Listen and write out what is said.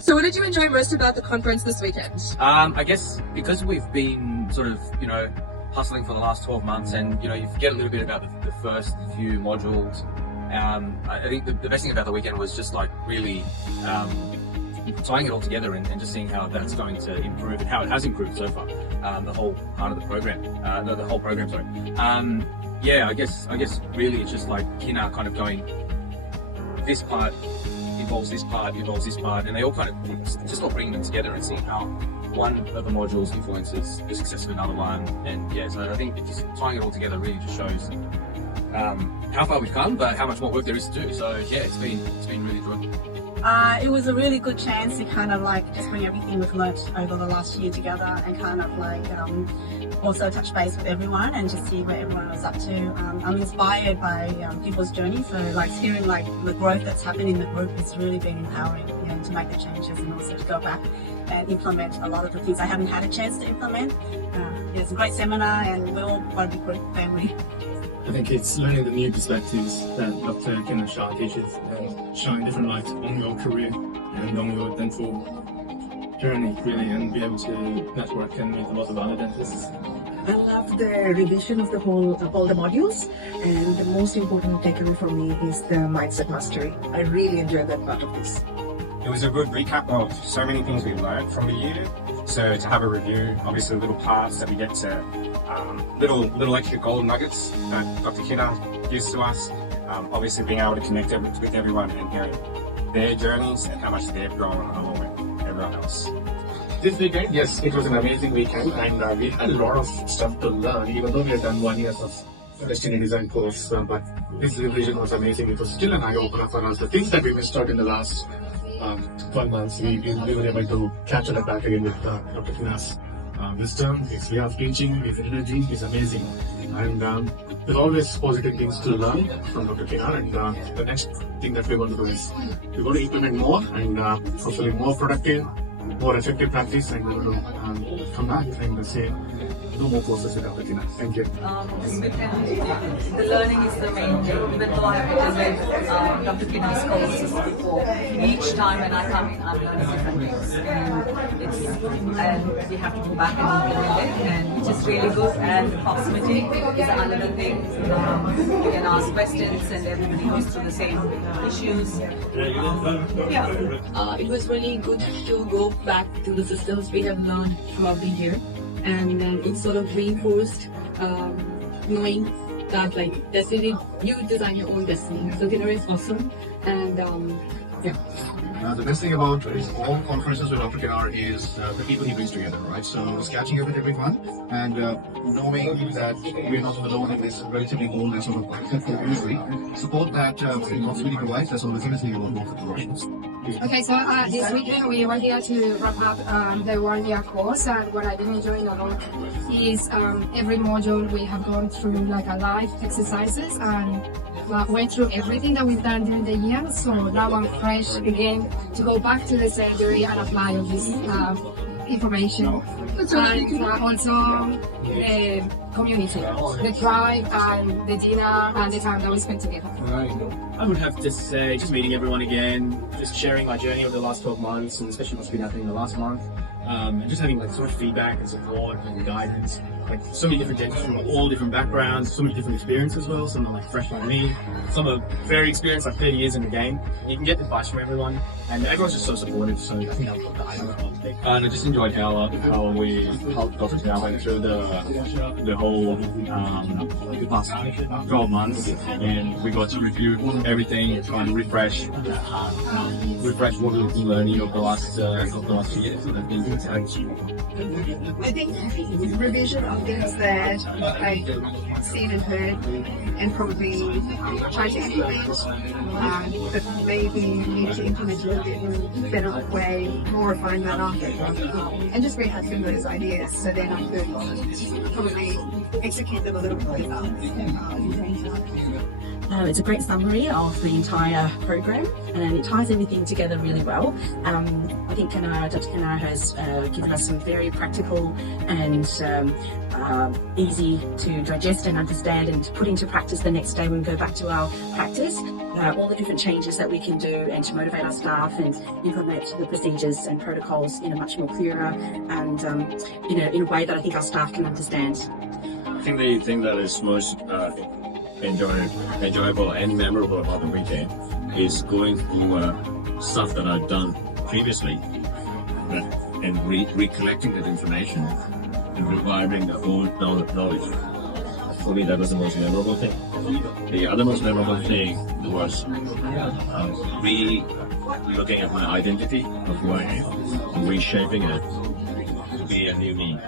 So what did you enjoy most about the conference this weekend? I guess because we've been sort of, hustling for the last 12 months and, you forget a little bit about the first few modules. I think the best thing about the weekend was just like really tying it all together and just seeing how that's going to improve and how it has improved so far. The whole part of the program, the whole program, sorry. I guess really it's just like Kina kind of going, this part involves this part, and they all kind of just all bringing them together and seeing how one of the modules influences the success of another one. And so I think just tying it all together really just shows how far we've come, but how much more work there is to do. So it's been really enjoyable. It was a really good chance to kind of like just bring everything we've learnt over the last year together and kind of like also touch base with everyone and just see where everyone was up to. I'm inspired by people's journey, so like hearing like the growth that's happened in the group has really been empowering, to make the changes and also to go back and implement a lot of the things I haven't had a chance to implement. It's a great seminar and we're all one big group family. I think it's learning the new perspectives that Dr. Ken and Shah teaches and shining different light on your career and on your dental journey, really, and be able to network and meet a lot of other dentists. I loved the revision of all the modules, and the most important takeaway for me is the mindset mastery. I really enjoyed that part of this. It was a good recap of so many things we learned from the year. So to have a review, obviously little parts that we get to, little extra gold nuggets that Dr. Kina gives to us. Obviously being able to connect with everyone and hearing their journeys and how much they've grown along with everyone else. This weekend, yes, it was an amazing weekend, and we had a lot of stuff to learn, even though we had done 1 year of Destiny Design course. But this revision was amazing. It was still an eye-opener for us. The things that we missed out in the last 12 months, we were able to capture that back again with Dr. Kina's wisdom, his way of teaching, his energy is amazing. And there's always positive things to learn from Dr. Kina. And the next thing that we're going to do is we're going to implement more and hopefully more productive, more effective practice, and we're going to come back and say no more courses with Dr. Kina. Thank you. This weekend, the learning is the main thing. Even though I have attended Dr. Kina's courses before, each time when I come in, I'm learning different things, and we have to go back and implement it, and which is really good. And proximity is another thing. You can ask questions, and everybody goes through the same issues. It was really good to go back to the systems we have learned throughout the year. And then it sort of reinforced knowing that like destiny, you design your own destiny. So Kina is awesome, and the best thing about all conferences with Dr. Kina is the people he brings together, right? So it's catching up with everyone and knowing that we're not alone in this relatively old and sort of concept industry. Support that responsibility provides, that's all the things we want to do. Okay, so this weekend we were here to wrap up the 1 year course, and what I've been enjoying a lot is every module we have gone through like a live exercises and went through everything that we've done during the year. So now I'm fresh again to go back to the surgery and apply all this information. And also the community, the tribe and the dinner and the time that we spent together. I would have to say just meeting everyone again, just sharing my journey over the last 12 months, and especially what's been happening in the last month, and just having like so much feedback and support and guidance. Like so many different dentists from all different backgrounds, so many different experiences as well. Some are like fresh like me, some are very experienced, like 30 years in the game. You can get advice from everyone, and everyone's just so supportive. So I think I've got the highlight. And I just enjoyed how we helped Dr. Kina went through the whole past 12 months, and we got to review everything, try and refresh what we've been learning over the last few years. I think revision of things that I've seen and heard and probably try to implement, but maybe need to implement it in a better way, more refined manner, and just rehearsing those ideas so then I could probably execute them a little bit better. It's a great summary of the entire program, and it ties everything together really well. I think Dr. Kina has given us some very practical and easy to digest and understand and to put into practice the next day when we go back to our practice. All the different changes that we we can do and to motivate our staff and implement the procedures and protocols in a much more clearer and in a way that I think our staff can understand. I think the thing that is most enjoyable and memorable about the weekend is going through stuff that I've done previously and recollecting that information and reviving the old knowledge. For me, that was the most memorable thing. The other most memorable thing was looking at my identity of who I am, and reshaping it to be a new me.